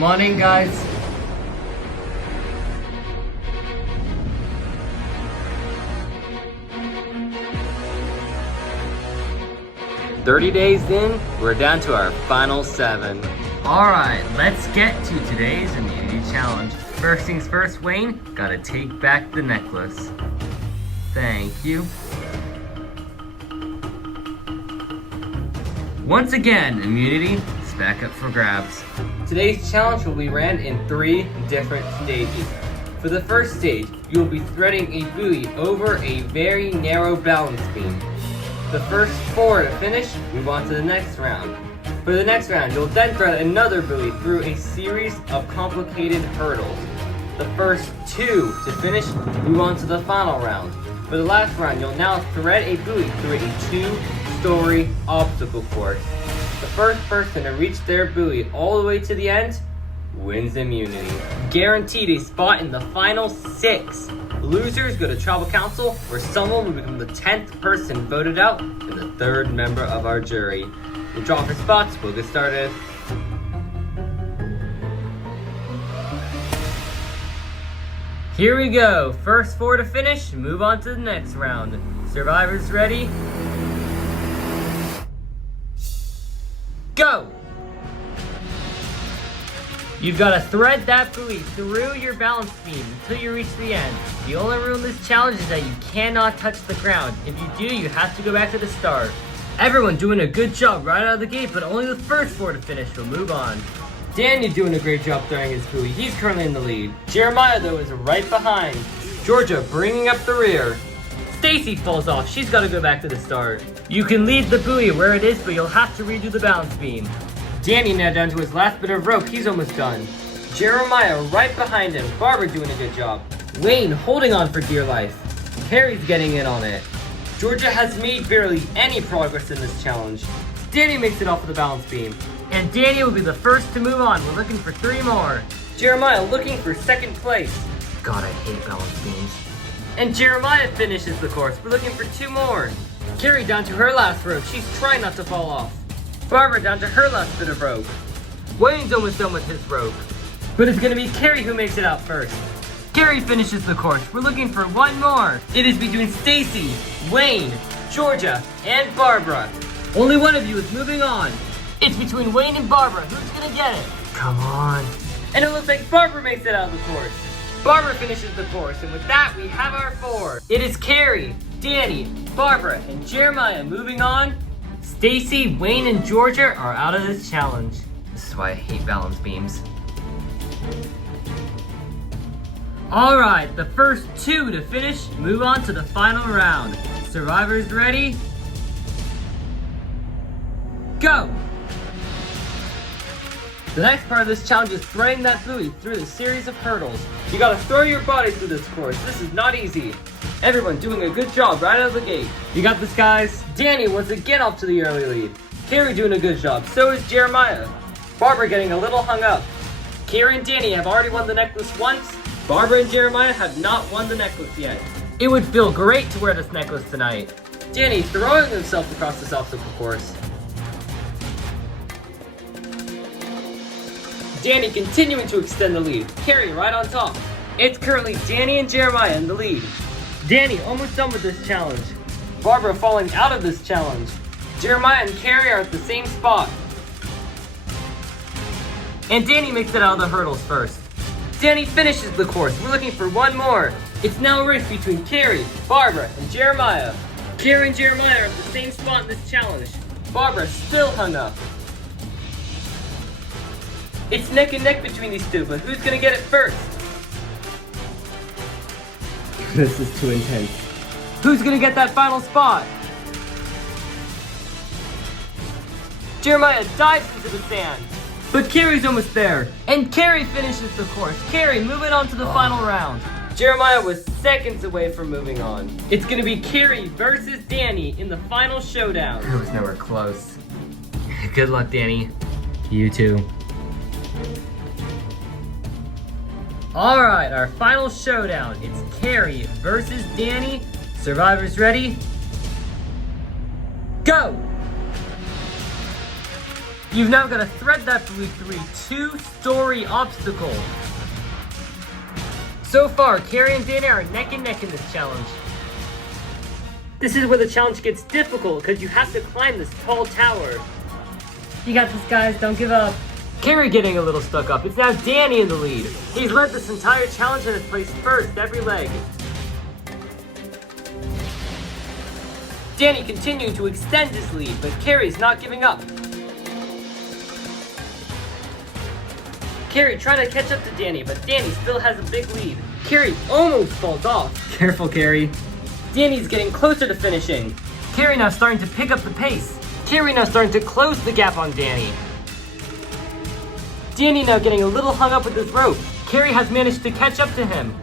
Come on in, guys. "30 days in, we're down to our final 7. Alright, let's get to today's immunity challenge. First things first, Wayne, gotta take back the necklace. Thank you. Once again, immunity is back up for grabs. Today's challenge will be ran in 3 different stages. For the first stage, you will be threading a buoy over a very narrow balance beam. The first 4 to finish move on to the next round. For the next round, you'll then thread another buoy through a series of complicated hurdles. The first 2 to finish move on to the final round. For the last round, you'll now thread a buoy through a 2-story obstacle course. The first person to reach their buoy all the way to the end wins immunity. Guaranteed a spot in the final 6. Losers go to tribal council, where someone will become the 10th person voted out and the 3rd member of our jury. We'll draw for spots. We'll get started. Here we go. First 4 to finish, move on to the next round. Survivors ready? Go! You've got to thread that buoy through your balance beam until you reach the end. The only rule in this challenge is that you cannot touch the ground. If you do, you have to go back to the start. Everyone doing a good job right out of the gate, but only the first 4 to finish will move on. Danny doing a great job throwing his buoy. He's currently in the lead. Jeremiah, though, is right behind. Georgia bringing up the rear. Stacy falls off. She's got to go back to the start. You can leave the buoy where it is, but you'll have to redo the balance beam. Danny now down to his last bit of rope. He's almost done. Jeremiah right behind him. Barbara doing a good job. Wayne holding on for dear life. Harry's getting in on it. Georgia has made barely any progress in this challenge. Danny makes it off of the balance beam. And Danny will be the first to move on. We're looking for 3 more. Jeremiah looking for 2nd place. God, I hate balance beams. And Jeremiah finishes the course. We're looking for 2 more. Carrie down to her last rope. She's trying not to fall off. Barbara down to her last bit of rope. Wayne's almost done with his rope. But it's going to be Carrie who makes it out first. Carrie finishes the course. We're looking for 1 more. It is between Stacy, Wayne, Georgia, and Barbara. Only one of you is moving on. It's between Wayne and Barbara. Who's going to get it? Come on. And it looks like Barbara makes it out of the course. Barbara finishes the course, and with that, we have our 4. It is Carrie, Danny, Barbara, and Jeremiah moving on. Stacy, Wayne, and Georgia are out of this challenge. This is why I hate balance beams. Alright, the first 2 to finish move on to the final round. Survivors ready? Go! The next part of this challenge is threading that buoy through the series of hurdles. You gotta throw your body through this course. This is not easy. Everyone doing a good job right out of the gate. You got this, guys. Danny once again off to the early lead. Carrie doing a good job. So is Jeremiah. Barbara getting a little hung up. Carrie and Danny have already won the necklace once. Barbara and Jeremiah have not won the necklace yet. It would feel great to wear this necklace tonight. Danny throwing himself across this obstacle course. Danny continuing to extend the lead. Carrie right on top. It's currently Danny and Jeremiah in the lead. Danny almost done with this challenge. Barbara falling out of this challenge. Jeremiah and Carrie are at the same spot. And Danny makes it out of the hurdles first. Danny finishes the course. We're looking for 1 more. It's now a race between Carrie, Barbara, and Jeremiah. Carrie and Jeremiah are at the same spot in this challenge. Barbara still hung up. It's neck and neck between these 2, but who's gonna get it first? This is too intense. Who's gonna get that final spot? Jeremiah dives into the sand. But Carrie's almost there. And Carrie finishes the course. Carrie moving on to the final round. Jeremiah was seconds away from moving on. It's gonna be Carrie versus Danny in the final showdown. It was nowhere close. Good luck, Danny. You too. Alright, our final showdown. It's Carrie versus Danny. Survivors ready? Go! You've now got to thread that buoy through a 2-story obstacle. So far, Carrie and Danny are neck and neck in this challenge. This is where the challenge gets difficult because you have to climb this tall tower. You got this, guys. Don't give up. Carrie getting a little stuck up. It's now Danny in the lead. He's led this entire challenge and has placed first every leg. Danny continuing to extend his lead, but Carrie's not giving up. Carrie trying to catch up to Danny, but Danny still has a big lead. Carrie almost falls off. Careful, Carrie. Danny's getting closer to finishing. Carrie now starting to pick up the pace. Carrie now starting to close the gap on Danny. Danny now getting a little hung up with his rope. Carrie has managed to catch up to him.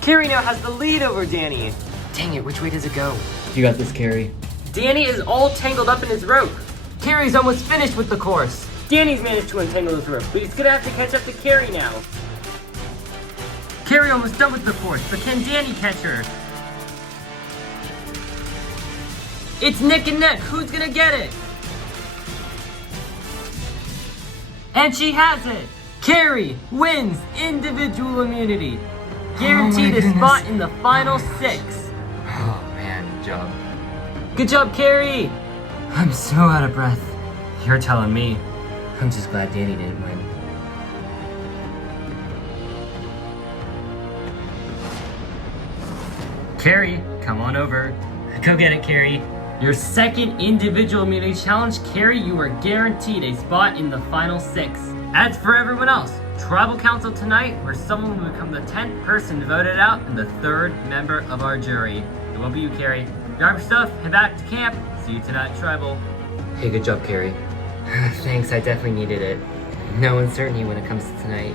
Carrie now has the lead over Danny. Dang it, which way does it go? You got this, Carrie. Danny is all tangled up in his rope. Carrie's almost finished with the course. Danny's managed to untangle his rope, but he's gonna have to catch up to Carrie now. Carrie almost done with the course, but can Danny catch her? It's neck and neck. Who's gonna get it? And she has it! Carrie wins individual immunity. Guaranteed a spot in the final 6. Oh man, good job. Good job, Carrie! I'm so out of breath. You're telling me. I'm just glad Danny didn't win. Carrie, come on over. Go get it, Carrie. Your second individual immunity challenge, Carrie, you are guaranteed a spot in the final 6. As for everyone else, Tribal Council tonight, where someone will become the 10th person voted out and the 3rd member of our jury. It won't be you, Carrie. Grab your stuff, head back to camp. See you tonight at Tribal. Hey, good job, Carrie. Thanks, I definitely needed it. No uncertainty when it comes to tonight.